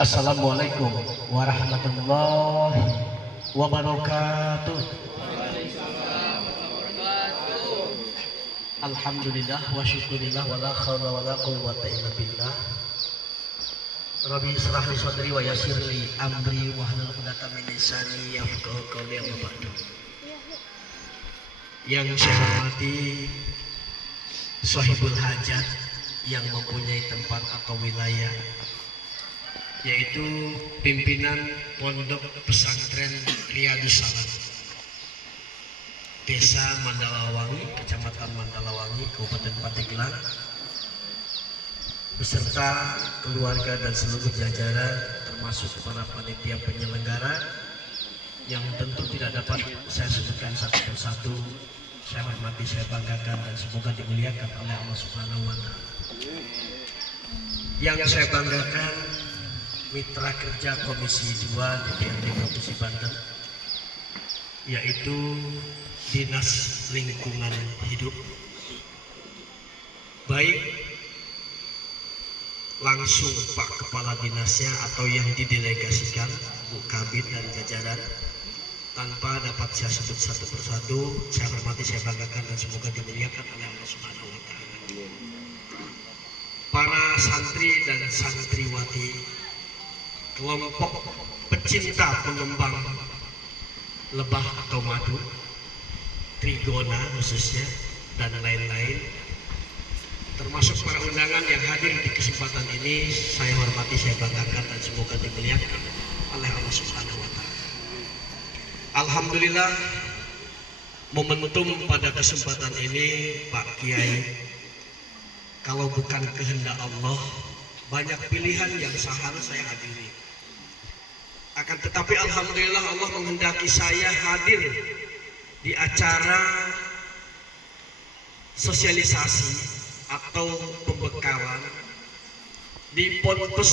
Assalamualaikum warahmatullahi wabarakatuh. Alhamdulillah wa syukurillah wa la khawla wa la quwwata illa billah. Rabbi israh li sadri wa yassir li amri wa hlul 'uqdatam min lisani yafqahu qawli. Amma ba'du. Yang saya hormati sahibul hajat yang mempunyai tempat atau wilayah, yaitu pimpinan Pondok Pesantren Riyadus Salam, Desa Mandalawangi, Kecamatan Mandalawangi, Kabupaten Pandeglang, beserta keluarga dan seluruh jajaran, termasuk para panitia penyelenggara yang tentu tidak dapat saya sebutkan satu persatu. Saya hormati, saya banggakan, dan semoga dimuliakan oleh Allah Subhanahu wa Ta'ala. Yang saya banggakan, mitra kerja Komisi 2 DPRD Provinsi Banten, yaitu Dinas Lingkungan Hidup, baik langsung Pak Kepala Dinasnya atau yang didelegasikan Bu Kabid dan jajaran, tanpa dapat saya sebut satu persatu. Saya hormati, saya banggakan, dan semoga dimuliakan oleh Allah Subhanahu wa Ta'ala. Para santri dan santriwati, kelompok pecinta pengembang lebah atau madu, trigona khususnya, dan lain-lain, termasuk para undangan yang hadir di kesempatan ini, saya hormati, saya banggakan, dan semoga dimuliakan oleh Allah Subhanahu wa Ta'ala. Alhamdulillah, momentum pada kesempatan ini, Pak Kiai, kalau bukan kehendak Allah, banyak pilihan yang seharusnya saya hadiri. Akan tetapi alhamdulillah Allah menghendaki saya hadir di acara sosialisasi atau pembekalan di ponpes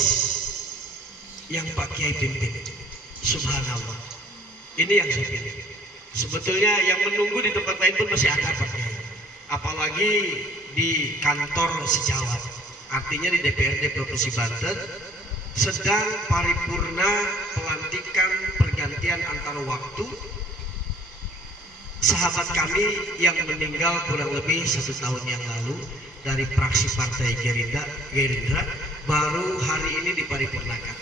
yang Pak Kiai pimpin. Subhanallah, ini yang saya pilih. Sebetulnya yang menunggu di tempat lain pun masih ada, Pak Kiai, apalagi di kantor sejawat, artinya di DPRD Provinsi Banten sedang paripurna pelantikan pergantian antar waktu sahabat kami yang meninggal kurang lebih 1 tahun yang lalu dari fraksi Partai Gerindra, baru hari ini diparipurnakan.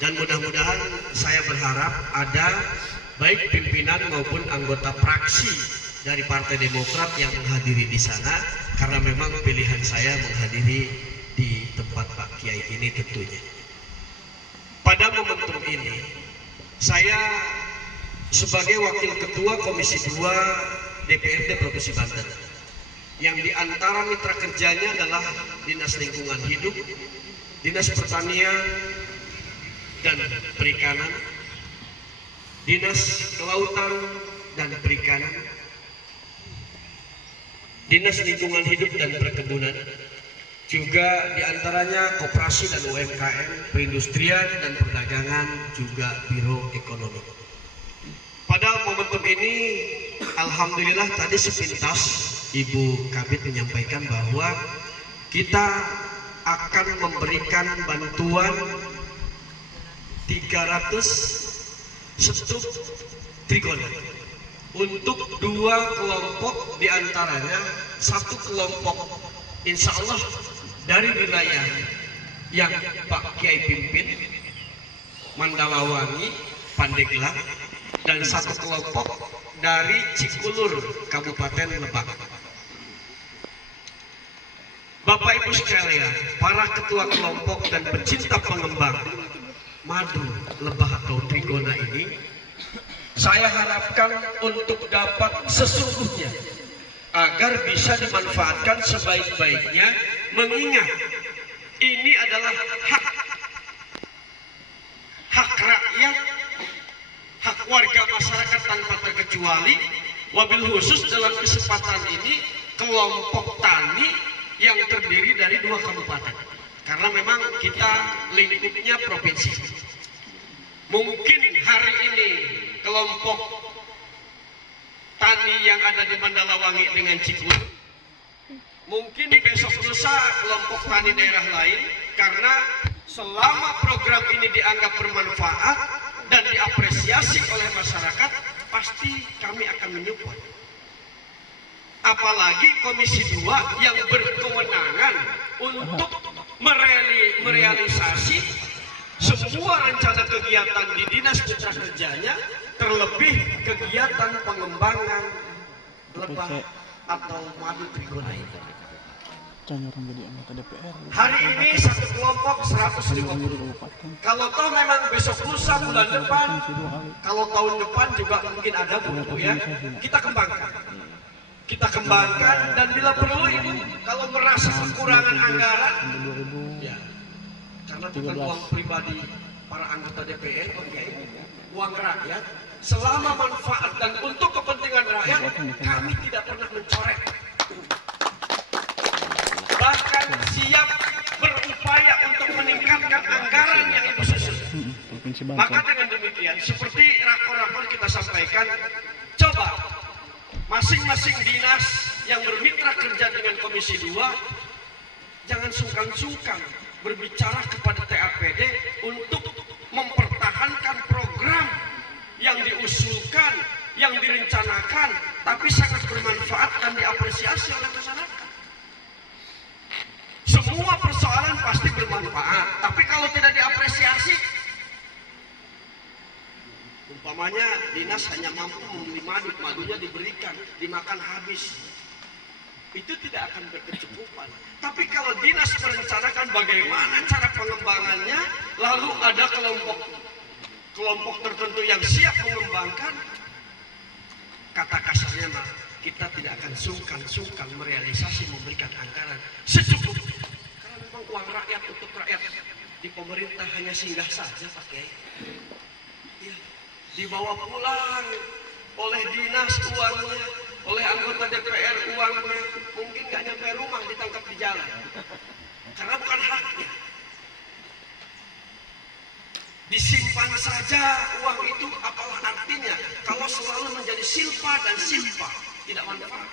Dan mudah-mudahan saya berharap ada baik pimpinan maupun anggota fraksi dari Partai Demokrat yang menghadiri di sana, karena memang pilihan saya menghadiri di tempat Pak Kiai ini tentunya. Pada momentum ini, saya sebagai Wakil Ketua Komisi 2 DPRD Provinsi Banten, yang diantara mitra kerjanya adalah Dinas Lingkungan Hidup, Dinas Pertanian dan Perikanan, Dinas Kelautan dan Perikanan, Dinas Lingkungan Hidup dan Perkebunan, juga diantaranya Koperasi dan UMKM, Perindustrian dan Perdagangan, juga Biro Ekonomi. Pada momentum ini, alhamdulillah tadi sepintas Ibu Kabid menyampaikan bahwa kita akan memberikan bantuan 300 stuk trigona untuk 2 kelompok, diantaranya 1 kelompok insya Allah dari wilayah yang Pak Kiai pimpin, Mandalawangi, Pandeglang, dan 1 kelompok dari Cikulur, Kabupaten Lebak. Bapak Ibu sekalian, para ketua kelompok dan pecinta pengembang madu, lebah atau trigona ini, saya harapkan untuk dapat sesungguhnya agar bisa dimanfaatkan sebaik-baiknya, mengingat ini adalah hak rakyat, hak warga masyarakat tanpa terkecuali, wabil khusus dalam kesempatan ini kelompok tani yang terdiri dari 2 kabupaten, karena memang kita lingkupnya provinsi. Mungkin hari ini kelompok tani yang ada di Mandalawangi dengan Cikulur, mungkin besok lusa kelompok tani daerah lain, karena Selama program ini dianggap bermanfaat dan diapresiasi oleh masyarakat, pasti kami akan menyupport. Apalagi Komisi 2 yang berkewenangan untuk merealisasi semua rencana kegiatan di Dinas Mitra Kerjanya, terlebih kegiatan pengembangan lebah atau madu trigona ini. Hari ini satu kelompok 150. Kalau toh memang besok lusa bulan depan, kalau tahun depan juga mungkin ada Bu ya, kita kembangkan. Kita kembangkan, dan bila perlu Ibu kalau merasa kekurangan anggaran, ya, karena bukan uang pribadi para anggota DPR, uang rakyat, selama manfaat dan untuk kepentingan rakyat, kami tidak pernah mencoret. Bahkan siap berupaya untuk meningkatkan anggaran yang Ibu susun. Maka dengan demikian, seperti rakor-rakor kita sampaikan, coba masing-masing dinas yang bermitra kerja dengan Komisi 2 jangan sungkan-sungkan berbicara kepada TAPD untuk mempertahankan program yang diusulkan, yang direncanakan, tapi sangat bermanfaat dan diapresiasi oleh masyarakat. Semua persoalan pasti bermanfaat, tapi kalau tidak diapresiasi, umpamanya dinas hanya mampu membeli madu, madunya diberikan, dimakan habis, itu tidak akan berkecukupan. Tapi kalau dinas merencanakan bagaimana cara pengembangannya, lalu ada kelompok tertentu yang siap mengembangkan, kata kasarnya mah kita tidak akan sungkan merealisasi memberikan anggaran secukupnya. Karena memang uang rakyat untuk rakyat, di pemerintah hanya singgah saja Pak Kiai. Ya, dibawa pulang oleh dinas uangnya, oleh anggota DPR uangnya, mungkin nggak nyampe rumah, ditangkap di jalan. Karena bukan haknya. Disimpan saja uang itu, apalah artinya kalau selalu menjadi silpa dan silpa, tidak manfaat.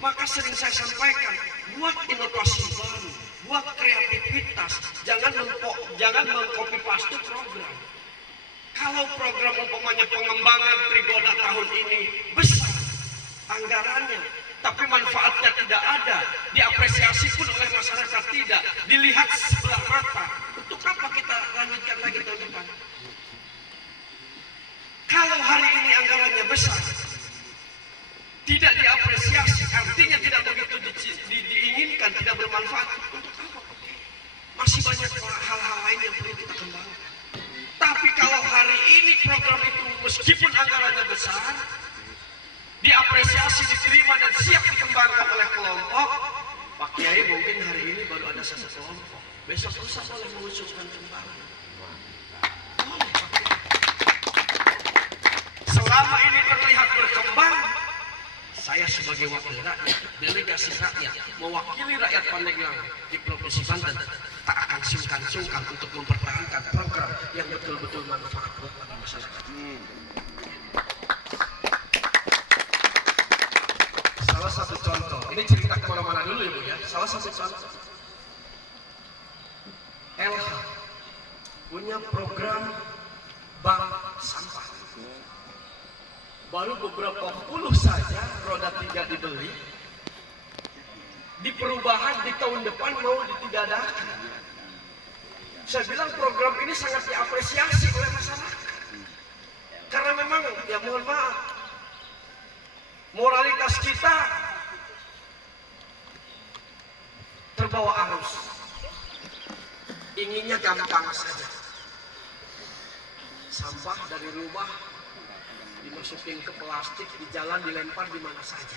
Maka sering saya sampaikan, buat inovasi baru, buat kreativitas, jangan mengcopy paste program. Kalau program umpamanya pengembangan trigona tahun ini besar anggarannya, tapi manfaatnya tidak ada, diapresiasi pun oleh masyarakat tidak, dilihat sebelah mata, untuk apa kita lanjutkan lagi tahun depan? Kalau hari ini anggarannya besar, tidak diapresiasi, artinya tidak begitu diinginkan, tidak bermanfaat, untuk apa? Masih banyak hal-hal lain yang perlu kita kembangkan. Tapi kalau hari ini program itu meskipun anggarannya besar, diapresiasi, diterima dan siap dikembangkan oleh kelompok, Pak Kiai mungkin hari ini baru ada satu kelompok, besok lusa boleh mengusulkan kembali. Selama ini terlihat berkembang, saya sebagai wakil rakyat, delegasi rakyat, mewakili rakyat Pandeglang di Provinsi Banten, tak akan sungkan-sungkan untuk mempertahankan program yang betul-betul manfaat buat masyarakat. Salah satu contoh, ini cerita kemana-mana dulu Ibu ya. Salah satu contoh, LH punya program bank sampah. Baru beberapa puluh saja roda 3 dibeli. Di perubahan di tahun depan mau ditidakadakan. Saya bilang program ini sangat diapresiasi oleh masyarakat. Karena memang ya mohon maaf, moralitas kita terbawa arus. Inginnya gampang saja. Sampah dari rumah dimasukin ke plastik, di jalan dilempar di mana saja.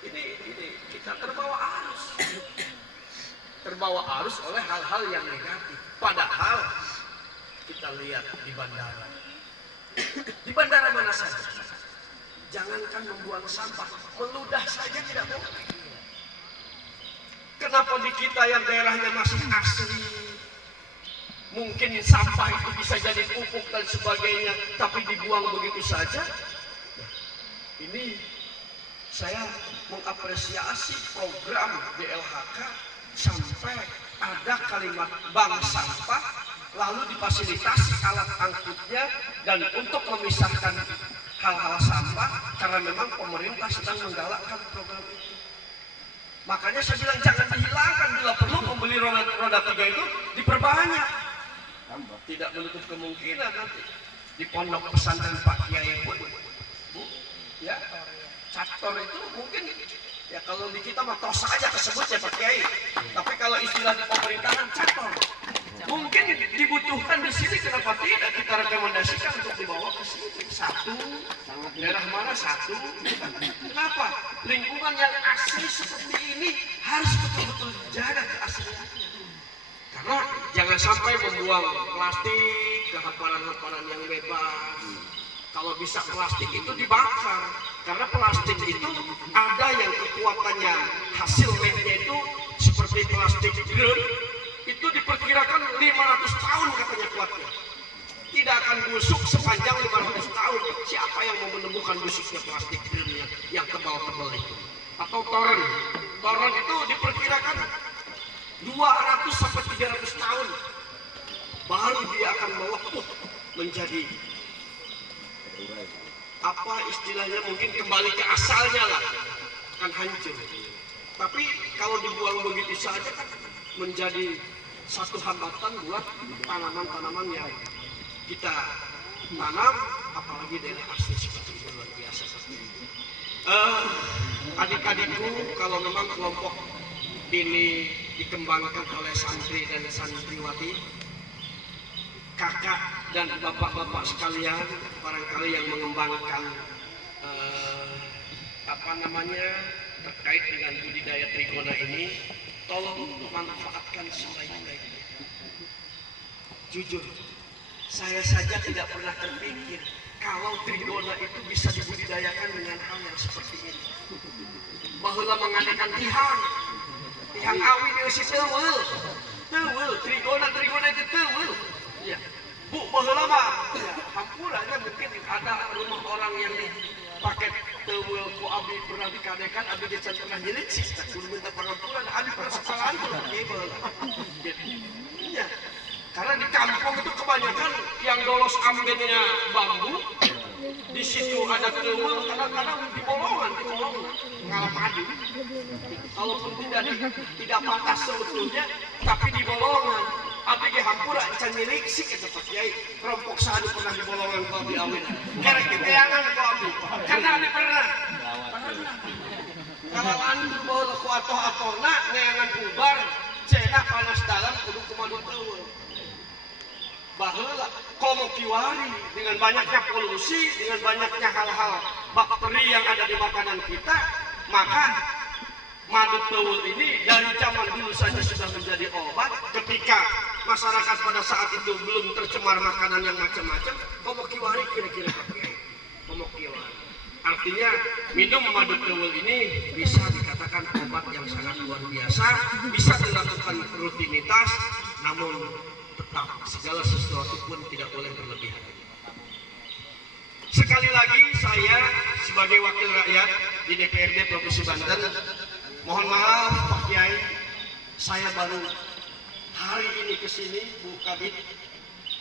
Ini kita terbawa arus oleh hal-hal yang negatif. Padahal kita lihat di bandara mana saja, jangankan membuang sampah, meludah saja tidak boleh. Kenapa di kita yang daerahnya masih asri, mungkin sampah itu bisa jadi pupuk dan sebagainya, tapi dibuang begitu saja? Ini saya mengapresiasi program DLHK sampai ada kalimat bank sampah, lalu difasilitasi alat angkutnya dan untuk memisahkan hal-hal sampah karena memang pemerintah sedang menggalakkan program itu. Makanya saya bilang jangan dihilangkan, bila perlu membeli roda 3 itu diperbanyak. Tidak menutup kemungkinan nanti di pondok pesantren Pak Kiai pun, Bu, ya, cator itu mungkin ya kalau di kita mah tos aja kesebut ya Pak Kiai. Tapi kalau istilah di pemerintahan cator. Mungkin dibutuhkan di sini, kenapa tidak kita rekomendasikan untuk dibawa ke sini? Satu, daerah mana satu? Kenapa? Lingkungan yang asli seperti ini harus betul-betul dijaga keasliannya. Karena jangan sampai membuang plastik ke hamparan-hamparan yang bebas. Kalau bisa plastik itu dibakar. Karena plastik itu ada yang kekuatannya hasil labnya itu seperti plastik drum. Itu diperkirakan 500 tahun katanya kuatnya. Tidak akan busuk sepanjang 500 tahun. Siapa yang mau menemukan busuknya plastik drumnya yang tebal-tebal itu? Atau toren. Toren itu diperkirakan 200 sampai 300 tahun baru dia akan melepuh menjadi apa istilahnya, mungkin kembali ke asalnya lah, akan hancur. Tapi kalau dibuang begitu saja kan menjadi satu hambatan buat tanaman-tanaman yang kita tanam, apalagi daerah asli seperti itu, luar biasa seperti itu. Adik-adikku, kalau memang kelompok ini dikembangkan oleh santri dan santriwati, kakak dan bapak-bapak sekalian, barangkali yang mengembangkan terkait dengan budidaya trigona ini, tolong manfaatkan sebaik-baiknya. Jujur, saya saja tidak pernah terpikir kalau trigona itu bisa dibudidayakan dengan hal yang seperti ini. Baheula mengadakan tihang awi di usi teuweul, trigona itu teuweul. Ya, Bu, baheula mah ya, hampuranya mungkin ada rumah orang yang pakai teuweul ku abdi pernah dikadekan, abdi dican pernah nyeleci, tak kudu minta pangampuran, abdi pernah sekalahan pun pakai baheula. Ya, karena di kampung itu kebanyakan yang dolos ambennya bambu, di situ ada teuweul, kadang-kadang di bolongan ngalah madu. Kalaupun tidak patah seutuhnya, tapi di bolongan. Abdi ge hampura can nyeliksi eta Pak Kiai, kelompok sadu pernah di bolongan ku abdi awin. Kerek diteangan ku abdi. Karena abdi pernah. Kalau andu baheula ku atoh-atohna neangan bubar, cenah panas dalam kudu kumaha teuweul. Baheula komo kiwari dengan banyaknya polusi, dengan banyaknya hal-hal bakteri yang ada di makanan kita, maka madu teuweul ini dari zaman dulu saja sudah menjadi obat. Ketika masyarakat pada saat itu belum tercemar makanan yang macam-macam, komo kiwari kira-kira pakai komo kiwari. Artinya minum madu teuweul ini bisa dikatakan obat yang sangat luar biasa, bisa dilakukan rutinitas, namun tetap segala sesuatu pun tidak boleh berlebihan. Sekali lagi saya sebagai wakil rakyat di DPRD Provinsi Banten, mohon maaf Pak Kiai, saya baru hari ini kesini Bu Kabid,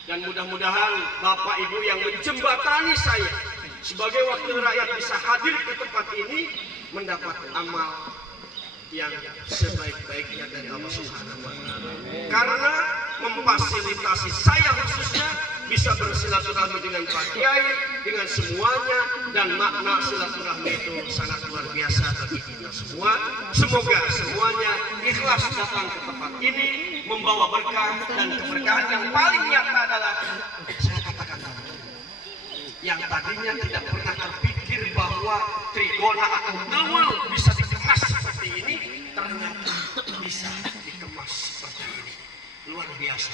dan mudah-mudahan Bapak Ibu yang menjembatani saya sebagai wakil rakyat bisa hadir ke tempat ini mendapat amal yang sebaik-baiknya dari Allah Subhanahu wa Ta'ala. Karena memfasilitasi saya khususnya bisa bersilaturahmi dengan Pak Kiai, dengan semuanya, dan makna silaturahmi itu sangat luar biasa bagi kita semua. Semoga semuanya ikhlas datang ke tempat ini membawa berkah, dan keberkahan yang paling nyata adalah saya katakan yang tadinya tidak pernah terpikir bahwa trigona atau teuweul bisa dikemas seperti ini, ternyata bisa dikemas seperti ini. Luar biasa.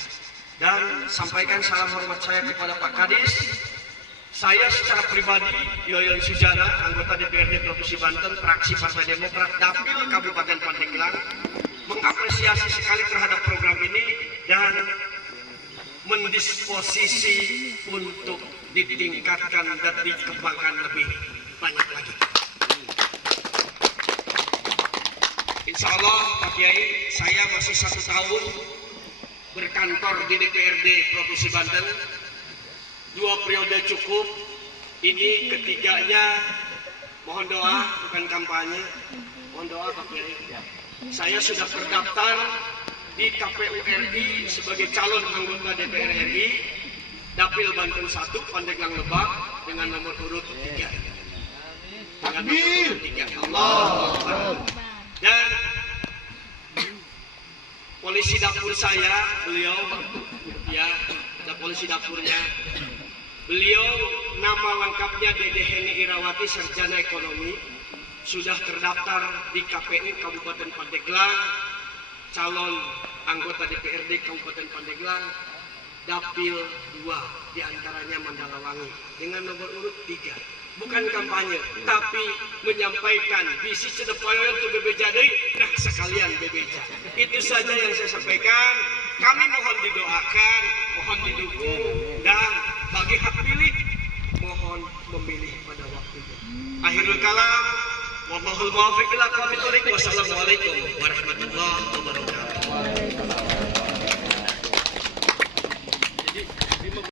Dan sampaikan salam hormat saya kepada Pak Kadis. Saya secara pribadi, Yoyon Sujana, anggota DPRD Provinsi Banten, fraksi Partai Demokrat Dapil Kabupaten Pandeglang, mengapresiasi sekali terhadap program ini dan mendisposisi untuk ditingkatkan dan dikembangkan lebih banyak lagi. Insya Allah Pak Kiai, saya masih 1 tahun berkantor di DPRD Provinsi Banten. 2 periode cukup. Ini ketiganya, mohon doa, bukan kampanye. Mohon doa Pak Kiai. Saya sudah terdaftar di KPU RI sebagai calon anggota DPR RI, Dapil Banten 1, Pandeglang Lebak, dengan nomor urut 3. Dengan nomor urut 3. Allah. Dan polisi dapur saya, beliau, ya, ada polisi dapurnya. Beliau nama lengkapnya Dede Heni Irawati, Sarjana Ekonomi, sudah terdaftar di KPU Kabupaten Pandeglang, calon anggota DPRD Kabupaten Pandeglang, Dapil 2, diantaranya Mandalawangi, dengan nomor urut 3. Bukan kampanye, tapi menyampaikan visi cedepayan untuk bebeja deui, nah sekalian bebeja. Itu saja yang saya sampaikan. Kami mohon didoakan, mohon didukung, dan bagi hak pilih, mohon memilih pada waktunya. Akhirul kalam, wallahul muwaffiq ila aqwamit thoriq. Wassalamualaikum warahmatullahi wabarakatuh.